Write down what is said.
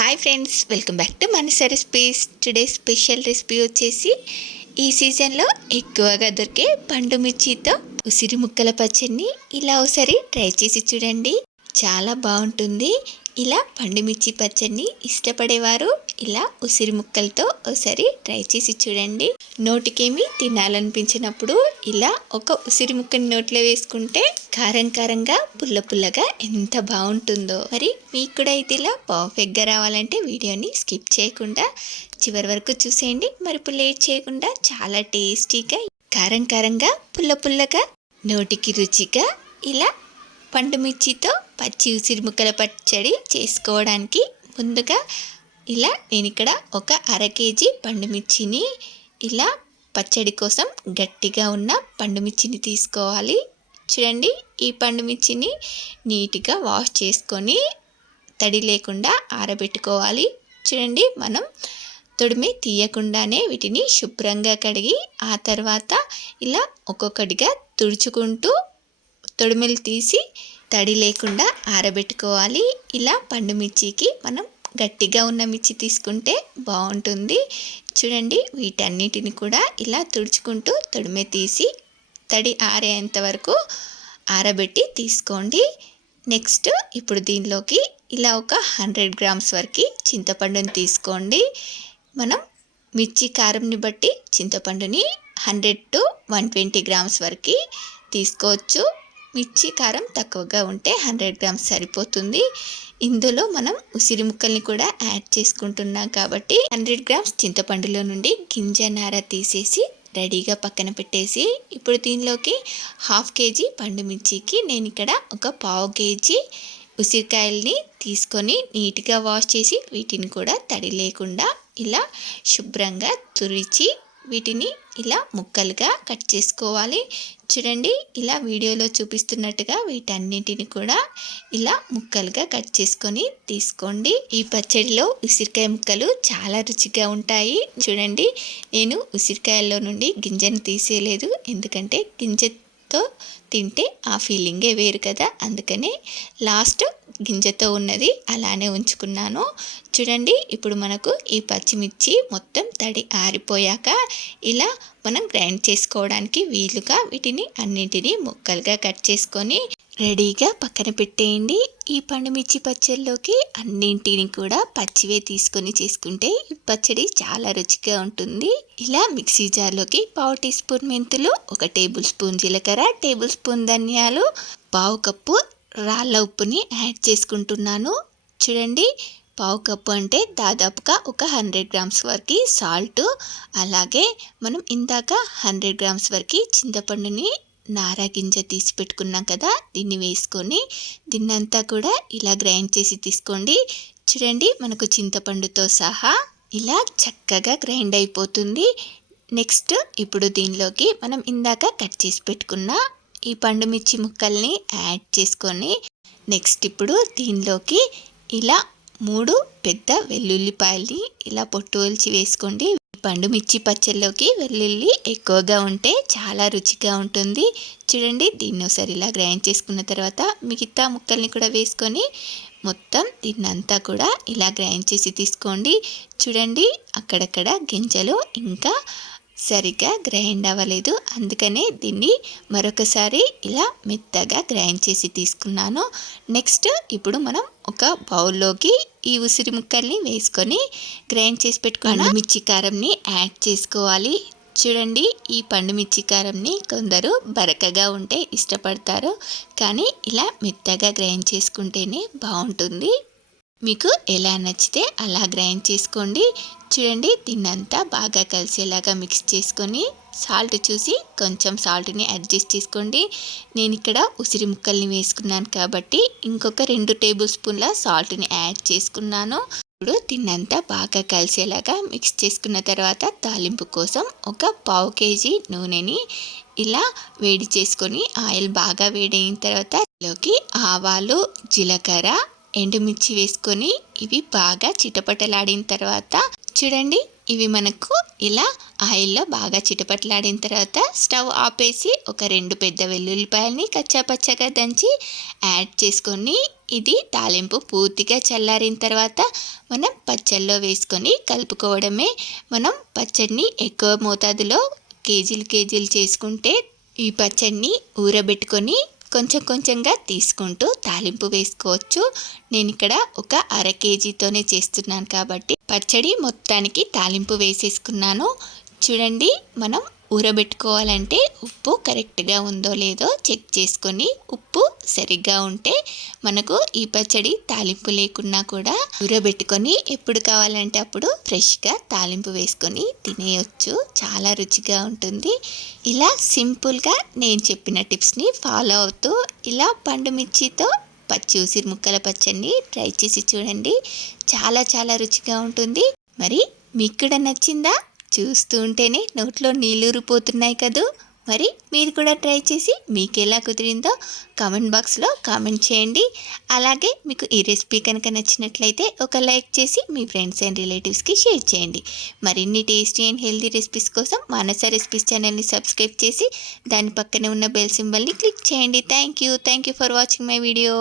Hi friends welcome back to Manasa recipes today special recipe వచ్చేసి ఈ సీజన్లో ఎక్కువగా దొరికే పండు మిర్చితో ఉసిరి ముక్కల పచ్చడిని ఇలా ఒకసారి ట్రై చేసి చూడండి. చాలా బాగుంటుంది. ఇలా పండు మిర్చి పచ్చడిని ఇష్టపడేవారు ఇలా ఉసిరి ముక్కలతో ఒకసారి ట్రై చేసి చూడండి. నోటికేమి తినాలనిపించినప్పుడు ఇలా ఒక ఉసిరి ముక్కని నోట్లో వేసుకుంటే కారం కారంగా పుల్ల పుల్లగా ఎంత బాగుంటుందో. మరి మీకు కూడా అయితే ఇలా పర్ఫెక్ట్గా రావాలంటే వీడియోని స్కిప్ చేయకుండా చివరి వరకు చూసేయండి. మరి లేట్ చేయకుండా చాలా టేస్టీగా కారం కారంగా పుల్ల పుల్లగా నోటికి రుచిగా ఇలా పండుమిర్చితో పచ్చి ఉసిరి ముక్కల పచ్చడి చేసుకోవడానికి ముందుగా ఇలా నేను ఇక్కడ ఒక అర కేజీ పండుమిర్చిని ఇలా పచ్చడి కోసం గట్టిగా ఉన్న పండుమిర్చిని తీసుకోవాలి. చూడండి ఈ పండుమిర్చిని నీట్గా వాష్ చేసుకొని తడి లేకుండా ఆరబెట్టుకోవాలి. చూడండి మనం తొడిమి తీయకుండానే వీటిని శుభ్రంగా కడిగి ఆ తర్వాత ఇలా ఒక్కొక్కటిగా తుడుచుకుంటూ తొడిమిలు తీసి తడి లేకుండా ఆరబెట్టుకోవాలి. ఇలా పండుమిర్చికి మనం గట్టిగా ఉన్న మిర్చి తీసుకుంటే బాగుంటుంది. చూడండి వీటన్నిటిని కూడా ఇలా తుడుచుకుంటూ తొడిమే తీసి తడి ఆరేంత వరకు ఆరబెట్టి తీసుకోండి. నెక్స్ట్ ఇప్పుడు దీనిలోకి ఇలా ఒక హండ్రెడ్ గ్రామ్స్ వరకు చింతపండుని తీసుకోండి. మనం మిర్చి కారంని బట్టి చింతపండుని hundred to one twenty grams వరకు తీసుకోవచ్చు. మిర్చి కారం తక్కువగా ఉంటే హండ్రెడ్ గ్రామ్స్ సరిపోతుంది. ఇందులో మనం ఉసిరి ముక్కల్ని కూడా యాడ్ చేసుకుంటున్నాం కాబట్టి హండ్రెడ్ గ్రామ్స్ చింతపండులో నుండి గింజ నార తీసేసి రెడీగా పక్కన పెట్టేసి ఇప్పుడు దీనిలోకి హాఫ్ కేజీ పండు మిర్చికి నేను ఇక్కడ ఒక పావు కేజీ ఉసిరికాయల్ని తీసుకొని నీట్గా వాష్ చేసి వీటిని కూడా తడి లేకుండా ఇలా శుభ్రంగా తురిచి వీటిని ఇలా ముక్కలుగా కట్ చేసుకోవాలి. చూడండి ఇలా వీడియోలో చూపిస్తున్నట్టుగా వీటన్నిటిని కూడా ఇలా ముక్కలుగా కట్ చేసుకొని తీసుకోండి. ఈ పచ్చడిలో ఉసిరికాయ ముక్కలు చాలా రుచిగా ఉంటాయి. చూడండి నేను ఉసిరికాయల్లో నుండి గింజను తీసేయలేదు. ఎందుకంటే గింజ గింజతో తింటే ఆ ఫీలింగే వేరు కదా. అందుకనే లాస్ట్ గింజతో ఉన్నది అలానే ఉంచుకున్నాను. చూడండి ఇప్పుడు మనకు ఈ పచ్చిమిర్చి మొత్తం తడి ఆరిపోయాక ఇలా మనం గ్రైండ్ చేసుకోవడానికి వీలుగా వీటిని అన్నింటినీ ముక్కలుగా కట్ చేసుకొని రెడీగా పక్కన పెట్టేయండి. ఈ పండుమిర్చి పచ్చడిలోకి అన్నింటిని కూడా పచ్చివే తీసుకొని చేసుకుంటే ఈ పచ్చడి చాలా రుచిగా ఉంటుంది. ఇలా మిక్సీ జార్లోకి పావు టీ స్పూన్ మెంతులు ఒక టేబుల్ స్పూన్ జీలకర్ర టేబుల్ స్పూన్ ధనియాలు పావు కప్పు రాళ్ళ ఉప్పుని యాడ్ చేసుకుంటున్నాను. చూడండి పావు కప్పు అంటే దాదాపుగా ఒక హండ్రెడ్ గ్రామ్స్ వరకు సాల్ట్ అలాగే మనం ఇందాక హండ్రెడ్ గ్రామ్స్ వరకు చింతపండుని నారా గింజ తీసి పెట్టుకున్నాం కదా దీన్ని వేసుకొని దీన్నంతా కూడా ఇలా గ్రైండ్ చేసి తీసుకోండి. చూడండి మనకు చింతపండుతో సహా ఇలా చక్కగా గ్రైండ్ అయిపోతుంది. నెక్స్ట్ ఇప్పుడు దీనిలోకి మనం ఇందాక కట్ చేసి పెట్టుకున్న ఈ పండు మిర్చి ముక్కల్ని యాడ్ చేసుకొని నెక్స్ట్ ఇప్పుడు దీనిలోకి ఇలా మూడు పెద్ద వెల్లుల్లిపాయల్ని ఇలా పొట్టు ఒలిచి వేసుకోండి. పండు మిర్చి పచ్చళ్ళలోకి వెల్లుల్లి ఎక్కువగా ఉంటే చాలా రుచిగా ఉంటుంది. చూడండి దీన్ని ఒకసారి ఇలా గ్రైండ్ చేసుకున్న తర్వాత మిగతా ముక్కల్ని కూడా వేసుకొని మొత్తం దీన్నంతా కూడా ఇలా గ్రైండ్ చేసి తీసుకోండి. చూడండి అక్కడక్కడ గింజలు ఇంకా సరిగ్గా గ్రైండ్ అవ్వలేదు. అందుకనే దీన్ని మరొకసారి ఇలా మెత్తగా గ్రైండ్ చేసి తీసుకున్నాను. నెక్స్ట్ ఇప్పుడు మనం ఒక బౌల్లోకి ఈ ఉసిరి ముక్కల్ని వేసుకొని గ్రైండ్ చేసి పెట్టుకున్న మిర్చి కారంని యాడ్ చేసుకోవాలి. చూడండి ఈ పండు మిర్చి కారంని కొందరు బరకగా ఉంటే ఇష్టపడతారు. కానీ ఇలా మెత్తగా గ్రైండ్ చేసుకుంటేనే బాగుంటుంది. మీకు ఎలా నచ్చితే అలా గ్రైండ్ చేసుకోండి. చూడండి తిన్నంతా బాగా కలిసేలాగా మిక్స్ చేసుకొని సాల్ట్ చూసి కొంచెం సాల్ట్ని అడ్జస్ట్ చేసుకోండి. నేను ఇక్కడ ఉసిరి ముక్కల్ని వేసుకున్నాను కాబట్టి ఇంకొక రెండు టేబుల్ స్పూన్ల సాల్ట్ని యాడ్ చేసుకున్నాను. ఇప్పుడు తిన్నంతా బాగా కలిసేలాగా మిక్స్ చేసుకున్న తర్వాత తాలింపు కోసం ఒక పావు కేజీ నూనెని ఇలా వేడి చేసుకొని ఆయిల్ బాగా వేడైన తర్వాత లోకి ఆవాలు జీలకర్ర ఎండుమిర్చి వేసుకొని ఇవి బాగా చిటపటలాడిన తర్వాత చూడండి ఇవి మనకు ఇలా ఆయిల్లో బాగా చిటపటలాడిన తర్వాత స్టవ్ ఆపేసి ఒక రెండు పెద్ద వెల్లుల్లిపాయల్ని కచ్చాపచ్చగా దంచి యాడ్ చేసుకొని ఇది తాలింపు పూర్తిగా చల్లారిన తర్వాత మనం పచ్చళ్ళలో వేసుకొని కలుపుకోవడమే. మనం పచ్చడిని ఎక్కువ మోతాదులో కేజీలు కేజీలు చేసుకుంటే ఈ పచ్చడిని ఊరబెట్టుకొని కొంచెం కొంచెంగా తీసుకుంటూ తాలింపు వేసుకోవచ్చు. నేను ఇక్కడ ఒక అర కేజీతోనే చేస్తున్నాను కాబట్టి పచ్చడి మొత్తానికి తాలింపు వేసేసుకున్నాను. చూడండి మనం ఊరబెట్టుకోవాలంటే ఉప్పు కరెక్ట్గా ఉందో లేదో చెక్ చేసుకొని ఉప్పు సరిగ్గా ఉంటే మనకు ఈ పచ్చడి తాలింపు లేకున్నా కూడా ఊరబెట్టుకొని ఎప్పుడు కావాలంటే అప్పుడు ఫ్రెష్గా తాలింపు వేసుకొని తినేయొచ్చు. చాలా రుచిగా ఉంటుంది. ఇలా సింపుల్గా నేను చెప్పిన టిప్స్ని ఫాలో అవుతూ ఇలా పండు మిర్చితో పచ్చి ఉసిరి ముక్కల పచ్చడిని ట్రై చేసి చూడండి. చాలా చాలా రుచిగా ఉంటుంది. మరి మీకు కూడా నచ్చిందా? చూస్తూ ఉంటేనే నోట్లో నీళ్ళూరిపోతున్నాయి కదూ. మరి మీరు కూడా ట్రై చేసి మీకు ఎలా కుదిరిందో కామెంట్ బాక్స్లో కామెంట్ చేయండి. అలాగే మీకు ఈ రెసిపీ కనుక నచ్చినట్లయితే ఒక లైక్ చేసి మీ ఫ్రెండ్స్ అండ్ రిలేటివ్స్కి షేర్ చేయండి. మరిన్ని టేస్టీ అండ్ హెల్తీ రెసిపీస్ కోసం మానస రెసిపీస్ ఛానల్ని సబ్స్క్రైబ్ చేసి దాని పక్కనే ఉన్న బెల్ సింబల్ని క్లిక్ చేయండి. Thank you thank you for watching my video